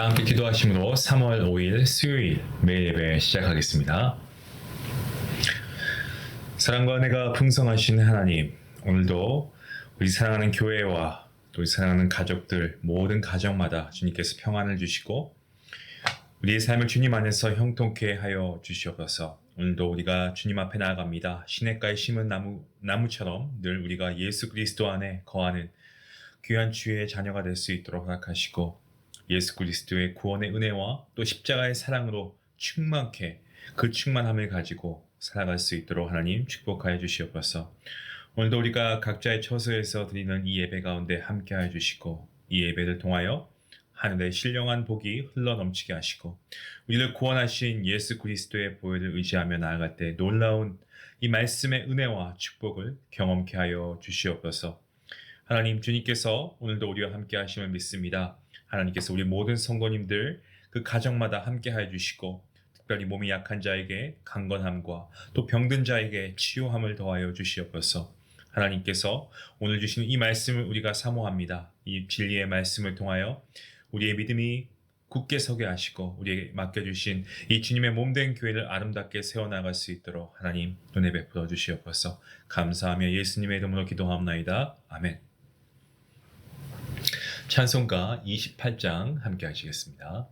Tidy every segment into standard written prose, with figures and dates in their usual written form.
다 함께 기도하심으로 3월 5일 수요일 매일 예배 시작하겠습니다. 사랑과 은혜가 풍성하신 하나님, 오늘도 우리 사랑하는 교회와 또 우리 사랑하는 가족들, 모든 가정마다 주님께서 평안을 주시고 우리의 삶을 주님 안에서 형통케 하여 주시옵소서. 오늘도 우리가 주님 앞에 나아갑니다. 시냇가에 심은 나무처럼 늘 우리가 예수 그리스도 안에 거하는 귀한 주의 자녀가 될 수 있도록 허락하시고 예수 그리스도의 구원의 은혜와 또 십자가의 사랑으로 충만케 그 충만함을 가지고 살아갈 수 있도록 하나님 축복하여 주시옵소서. 오늘도 우리가 각자의 처소에서 드리는 이 예배 가운데 함께하여 주시고 이 예배를 통하여 하늘의 신령한 복이 흘러넘치게 하시고 우리를 구원하신 예수 그리스도의 보혈을 의지하며 나아갈 때 놀라운 이 말씀의 은혜와 축복을 경험케 하여 주시옵소서. 하나님, 주님께서 오늘도 우리와 함께 하심을 믿습니다. 하나님께서 우리 모든 성도님들 그 가정마다 함께 하여 주시고 특별히 몸이 약한 자에게 강건함과 또 병든 자에게 치유함을 더하여 주시옵소서. 하나님께서 오늘 주시는 이 말씀을 우리가 사모합니다. 이 진리의 말씀을 통하여 우리의 믿음이 굳게 서게 하시고 우리에게 맡겨주신 이 주님의 몸된 교회를 아름답게 세워나갈 수 있도록 하나님 은혜 베풀어 주시옵소서. 감사하며 예수님의 이름으로 기도하옵나이다. 아멘. 찬송가 28장 함께 하시겠습니다.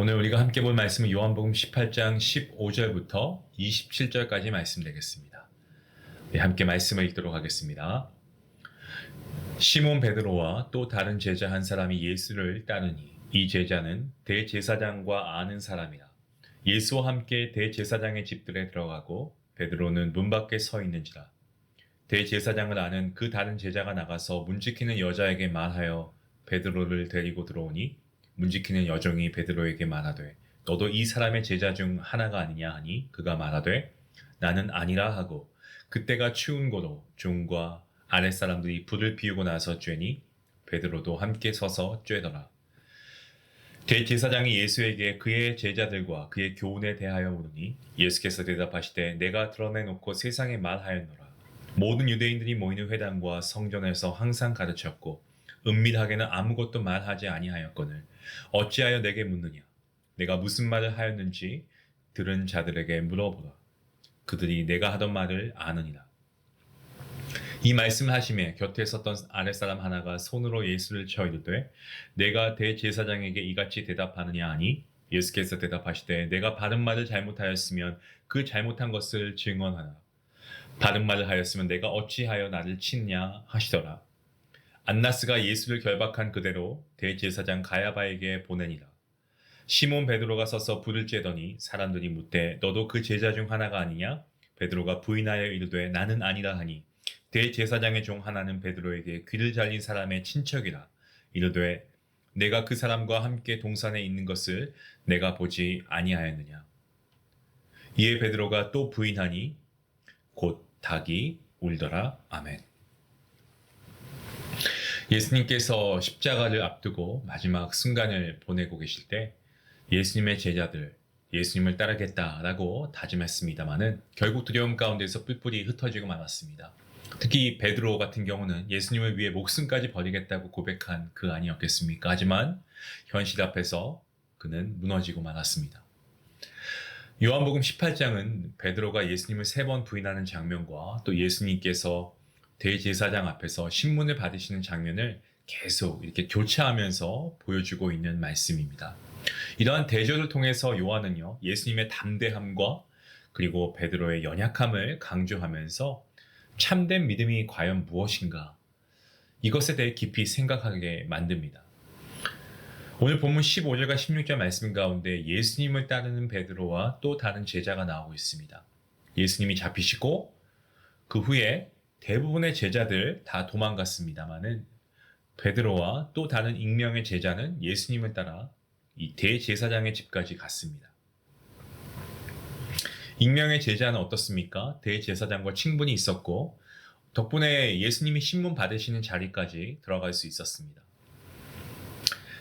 오늘 우리가 함께 볼 말씀은 요한복음 18장 15절부터 27절까지 말씀 되겠습니다. 네, 함께 말씀을 읽도록 하겠습니다. 시몬 베드로와 또 다른 제자 한 사람이 예수를 따르니 이 제자는 대제사장과 아는 사람이라. 예수와 함께 대제사장의 집들에 들어가고 베드로는 문 밖에 서 있는지라. 대제사장을 아는 그 다른 제자가 나가서 문지키는 여자에게 말하여 베드로를 데리고 들어오니 문지키는 여종이 베드로에게 말하되 너도 이 사람의 제자 중 하나가 아니냐 하니 그가 말하되 나는 아니라 하고 그때가 추운 고로 종과 아랫사람들이 불을 피우고 나서 쬐니 베드로도 함께 서서 쬐더라. 대제사장이 예수에게 그의 제자들과 그의 교훈에 대하여 물으니 예수께서 대답하시되 내가 드러내놓고 세상에 말하였노라. 모든 유대인들이 모이는 회당과 성전에서 항상 가르쳤고 은밀하게는 아무것도 말하지 아니하였거늘 어찌하여 내게 묻느냐. 내가 무슨 말을 하였는지 들은 자들에게 물어보라. 그들이 내가 하던 말을 아느니라. 이 말씀을 하시매 곁에 섰던 아랫사람 하나가 손으로 예수를 쳐 이르되 내가 대제사장에게 이같이 대답하느냐 하니 예수께서 대답하시되 내가 바른 말을 잘못하였으면 그 잘못한 것을 증언하라. 바른 말을 하였으면 내가 어찌하여 나를 치느냐 하시더라. 안나스가 예수를 결박한 그대로 대제사장 가야바에게 보내니라. 시몬 베드로가 서서 불을 쬐더니 사람들이 묻되 너도 그 제자 중 하나가 아니냐? 베드로가 부인하여 이르되 나는 아니라 하니 대제사장의 종 하나는 베드로에게 귀를 잘린 사람의 친척이라. 이르되 내가 그 사람과 함께 동산에 있는 것을 내가 보지 아니하였느냐. 이에 베드로가 또 부인하니 곧 닭이 울더라. 아멘. 예수님께서 십자가를 앞두고 마지막 순간을 보내고 계실 때 예수님의 제자들, 예수님을 따르겠다라고 다짐했습니다마는 결국 두려움 가운데서 뿔뿔이 흩어지고 말았습니다. 특히 베드로 같은 경우는 예수님을 위해 목숨까지 버리겠다고 고백한 그 아니었겠습니까? 하지만 현실 앞에서 그는 무너지고 말았습니다. 요한복음 18장은 베드로가 예수님을 3번 부인하는 장면과 또 예수님께서 대제사장 앞에서 신문을 받으시는 장면을 계속 이렇게 교차하면서 보여주고 있는 말씀입니다. 이러한 대조를 통해서 요한은요, 예수님의 담대함과 그리고 베드로의 연약함을 강조하면서 참된 믿음이 과연 무엇인가? 이것에 대해 깊이 생각하게 만듭니다. 오늘 본문 15절과 16절 말씀 가운데 예수님을 따르는 베드로와 또 다른 제자가 나오고 있습니다. 예수님이 잡히시고 그 후에 대부분의 제자들 다 도망갔습니다마는 베드로와 또 다른 익명의 제자는 예수님을 따라 이 대제사장의 집까지 갔습니다. 익명의 제자는 어떻습니까? 대제사장과 친분이 있었고 덕분에 예수님이 신문 받으시는 자리까지 들어갈 수 있었습니다.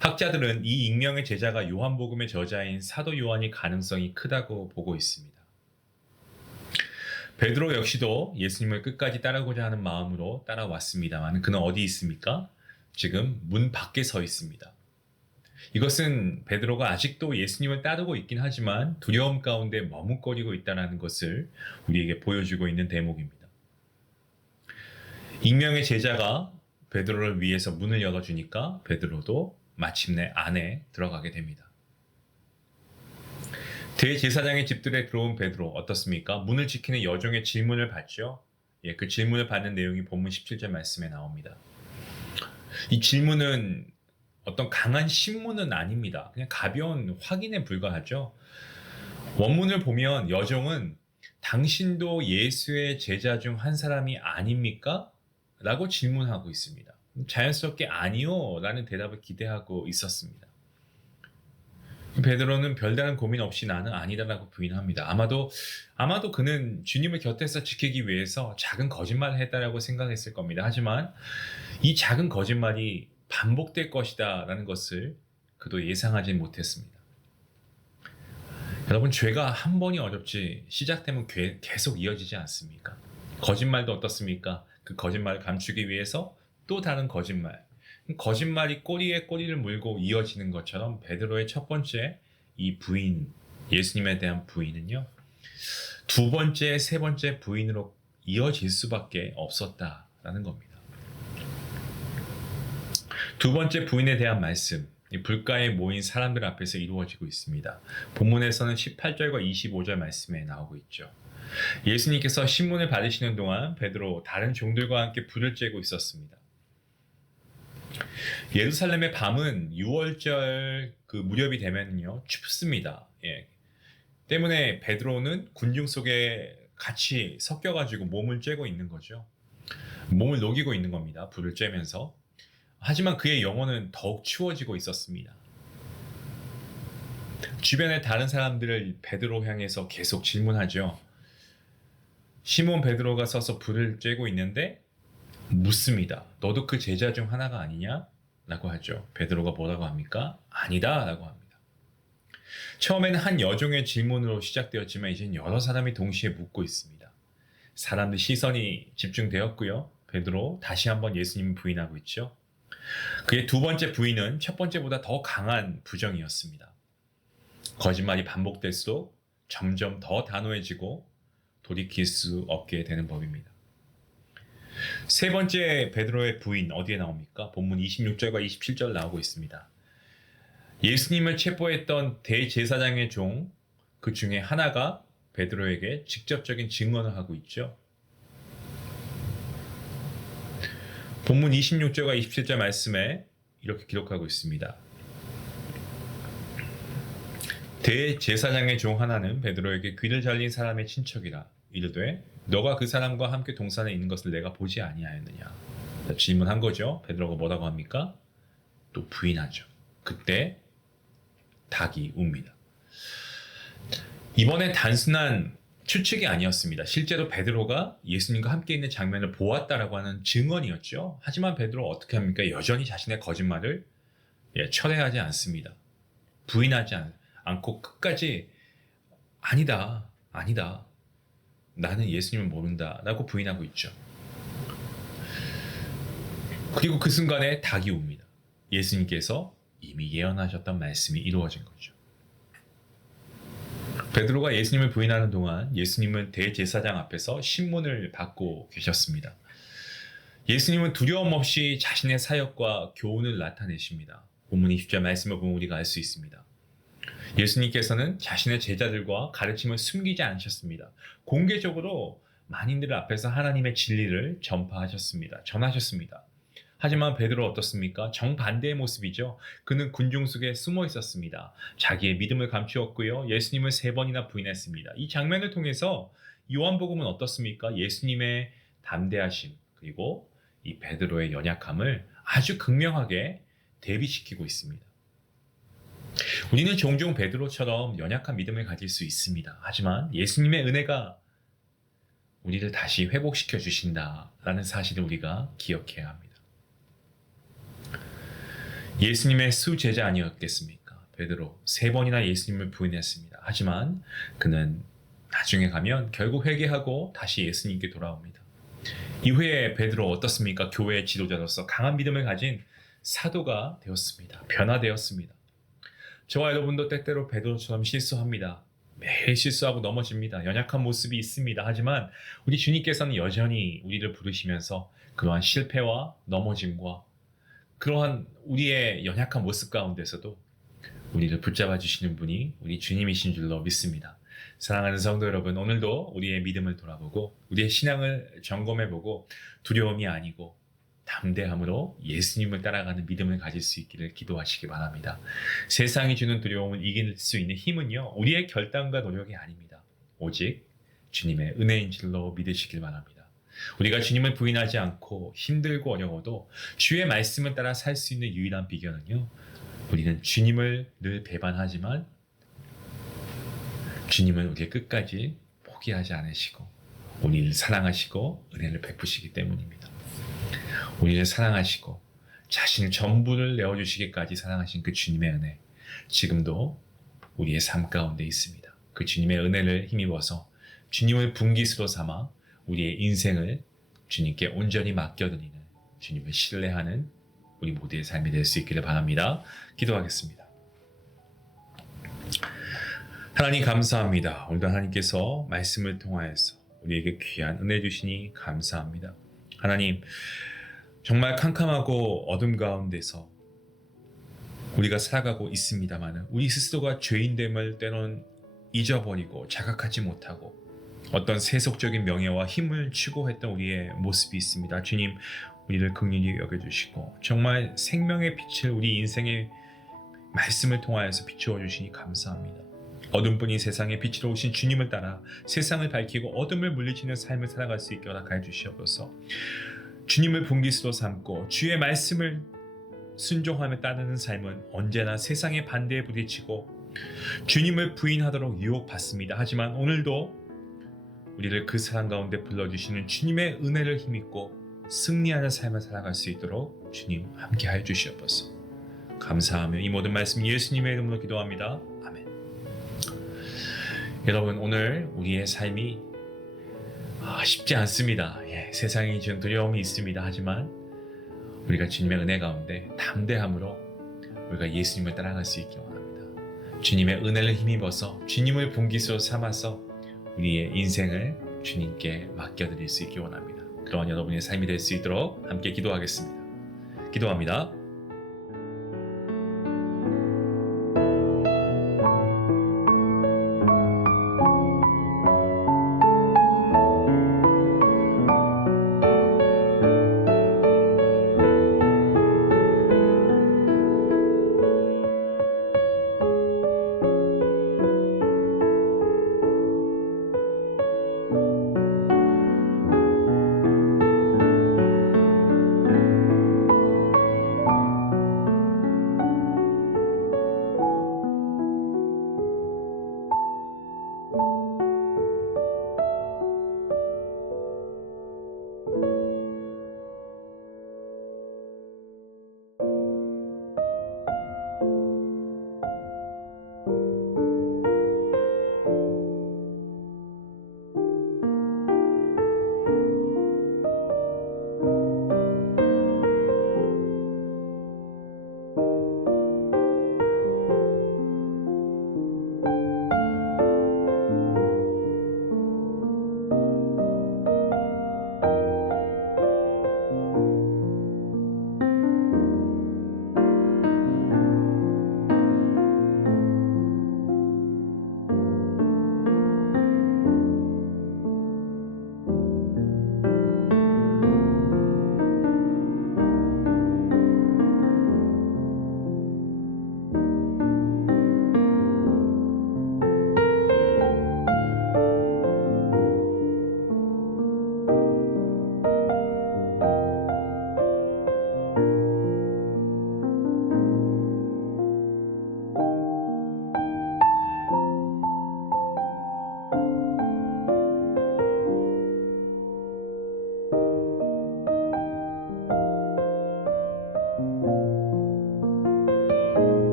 학자들은 이 익명의 제자가 요한복음의 저자인 사도 요한이 가능성이 크다고 보고 있습니다. 베드로 역시도 예수님을 끝까지 따르고자 하는 마음으로 따라왔습니다만 그는 어디 있습니까? 지금 문 밖에 서 있습니다. 이것은 베드로가 아직도 예수님을 따르고 있긴 하지만 두려움 가운데 머뭇거리고 있다는 것을 우리에게 보여주고 있는 대목입니다. 익명의 제자가 베드로를 위해서 문을 열어주니까 베드로도 마침내 안에 들어가게 됩니다. 대제사장의 집들에 들어온 베드로 어떻습니까? 문을 지키는 여종의 질문을 받죠. 그 질문을 받는 내용이 본문 17절 말씀에 나옵니다. 이 질문은 어떤 강한 신문은 아닙니다. 그냥 가벼운 확인에 불과하죠. 원문을 보면 여종은 당신도 예수의 제자 중 한 사람이 아닙니까? 라고 질문하고 있습니다. 자연스럽게 아니요 라는 대답을 기대하고 있었습니다. 베드로는 별다른 고민 없이 나는 아니다라고 부인합니다. 아마도 그는 주님을 곁에서 지키기 위해서 작은 거짓말을 했다라고 생각했을 겁니다. 하지만 이 작은 거짓말이 반복될 것이다 라는 것을 그도 예상하지 못했습니다. 여러분, 죄가 한 번이 어렵지 시작되면 계속 이어지지 않습니까? 거짓말도 어떻습니까? 그 거짓말을 감추기 위해서 또 다른 거짓말이 꼬리에 꼬리를 물고 이어지는 것처럼 베드로의 첫 번째 이 부인, 예수님에 대한 부인은요, 두 번째, 세 번째 부인으로 이어질 수밖에 없었다라는 겁니다. 두 번째 부인에 대한 말씀, 불가에 모인 사람들 앞에서 이루어지고 있습니다. 본문에서는 18절과 25절 말씀에 나오고 있죠. 예수님께서 신문을 받으시는 동안 베드로 다른 종들과 함께 불을 쬐고 있었습니다. 예루살렘의 밤은 6월절 그 무렵이 되면요 춥습니다. 때문에 베드로는 군중 속에 같이 섞여가지고 몸을 쬐고 있는 거죠. 몸을 녹이고 있는 겁니다. 불을 쬐면서. 하지만 그의 영혼은 더욱 추워지고 있었습니다. 주변의 다른 사람들을 베드로 향해서 계속 질문하죠. 시몬 베드로가 서서 불을 쬐고 있는데 묻습니다. 너도 그 제자 중 하나가 아니냐? 라고 하죠. 베드로가 뭐라고 합니까? 아니다 라고 합니다. 처음에는 한 여종의 질문으로 시작되었지만 이제는 여러 사람이 동시에 묻고 있습니다. 사람들 시선이 집중되었고요. 베드로 다시 한번 예수님을 부인하고 있죠. 그의 두 번째 부인은 첫 번째보다 더 강한 부정이었습니다. 거짓말이 반복될수록 점점 더 단호해지고 돌이킬 수 없게 되는 법입니다. 세 번째 베드로의 부인 어디에 나옵니까? 본문 26절과 27절 나오고 있습니다. 예수님을 체포했던 대제사장의 종, 그 중에 하나가 베드로에게 직접적인 증언을 하고 있죠. 본문 26절과 27절 말씀에 이렇게 기록하고 있습니다. 대제사장의 종 하나는 베드로에게 귀를 잘린 사람의 친척이라 이르되 너가 그 사람과 함께 동산에 있는 것을 내가 보지 아니하였느냐. 질문한 거죠. 베드로가 뭐라고 합니까? 또 부인하죠. 그때 닭이 웁니다. 이번엔 단순한 추측이 아니었습니다. 실제로 베드로가 예수님과 함께 있는 장면을 보았다라고 하는 증언이었죠. 하지만 베드로가 어떻게 합니까? 여전히 자신의 거짓말을 철회하지 않습니다. 부인하지 않고 끝까지 아니다. 나는 예수님을 모른다 라고 부인하고 있죠. 그리고 그 순간에 닭이 웁니다. 예수님께서 이미 예언하셨던 말씀이 이루어진 거죠. 베드로가 예수님을 부인하는 동안 예수님은 대제사장 앞에서 신문을 받고 계셨습니다. 예수님은 두려움 없이 자신의 사역과 교훈을 나타내십니다. 본문 20절 말씀을 보면 우리가 알 수 있습니다. 예수님께서는 자신의 제자들과 가르침을 숨기지 않으셨습니다. 공개적으로 만인들 앞에서 하나님의 진리를 전하셨습니다. 하지만 베드로 어떻습니까? 정반대의 모습이죠. 그는 군중 속에 숨어 있었습니다. 자기의 믿음을 감추었고요. 예수님을 3번이나 부인했습니다. 이 장면을 통해서 요한복음은 어떻습니까? 예수님의 담대하심 그리고 이 베드로의 연약함을 아주 극명하게 대비시키고 있습니다. 우리는 종종 베드로처럼 연약한 믿음을 가질 수 있습니다. 하지만 예수님의 은혜가 우리를 다시 회복시켜 주신다라는 사실을 우리가 기억해야 합니다. 예수님의 수제자 아니었겠습니까? 베드로 3번이나 예수님을 부인했습니다. 하지만 그는 나중에 가면 결국 회개하고 다시 예수님께 돌아옵니다. 이후에 베드로 어떻습니까? 교회의 지도자로서 강한 믿음을 가진 사도가 되었습니다. 변화되었습니다. 저와 여러분도 때때로 베드로처럼 실수합니다. 매일 실수하고 넘어집니다. 연약한 모습이 있습니다. 하지만 우리 주님께서는 여전히 우리를 부르시면서 그러한 실패와 넘어짐과 그러한 우리의 연약한 모습 가운데서도 우리를 붙잡아 주시는 분이 우리 주님이신 줄로 믿습니다. 사랑하는 성도 여러분, 오늘도 우리의 믿음을 돌아보고 우리의 신앙을 점검해보고 두려움이 아니고 담대함으로 예수님을 따라가는 믿음을 가질 수 있기를 기도하시기 바랍니다. 세상이 주는 두려움을 이길 수 있는 힘은요, 우리의 결단과 노력이 아닙니다. 오직 주님의 은혜인 줄로 믿으시길 바랍니다. 우리가 주님을 부인하지 않고 힘들고 어려워도 주의 말씀을 따라 살 수 있는 유일한 비결은요, 우리는 주님을 늘 배반하지만 주님은 우리의 끝까지 포기하지 않으시고 우리를 사랑하시고 은혜를 베푸시기 때문입니다. 우리를 사랑하시고 자신의 전부를 내어주시기까지 사랑하신 그 주님의 은혜, 지금도 우리의 삶 가운데 있습니다. 그 주님의 은혜를 힘입어서 주님을 분깃으로 삼아 우리의 인생을 주님께 온전히 맡겨드리는, 주님을 신뢰하는 우리 모두의 삶이 될 수 있기를 바랍니다. 기도하겠습니다. 하나님 감사합니다. 오늘도 하나님께서 말씀을 통하여서 우리에게 귀한 은혜 주시니 감사합니다. 하나님, 정말 캄캄하고 어둠 가운데서 우리가 살아가고 있습니다만 우리 스스로가 죄인됨을 때로는 잊어버리고 자각하지 못하고 어떤 세속적인 명예와 힘을 추구했던 우리의 모습이 있습니다. 주님, 우리를 긍휼히 여겨주시고 정말 생명의 빛을 우리 인생의 말씀을 통하여서 비추어 주시니 감사합니다. 어둠뿐인 세상의 빛으로 오신 주님을 따라 세상을 밝히고 어둠을 물리치는 삶을 살아갈 수 있게 허락하여 주시옵소서. 주님을 분깃으로 삼고 주의 말씀을 순종하며 따르는 삶은 언제나 세상의 반대에 부딪히고 주님을 부인하도록 유혹받습니다. 하지만 오늘도 우리를 그 사랑 가운데 불러주시는 주님의 은혜를 힘입고 승리하는 삶을 살아갈 수 있도록 주님 함께하여 주시옵소서. 감사하며 이 모든 말씀 예수님의 이름으로 기도합니다. 아멘. 여러분, 오늘 우리의 삶이 쉽지 않습니다. 세상이 준 두려움이 있습니다. 하지만 우리가 주님의 은혜 가운데 담대함으로 우리가 예수님을 따라갈 수 있기 원합니다. 주님의 은혜를 힘입어서 주님을 분기수로 삼아서 우리의 인생을 주님께 맡겨드릴 수 있기 원합니다. 그런 여러분의 삶이 될 수 있도록 함께 기도하겠습니다. 기도합니다.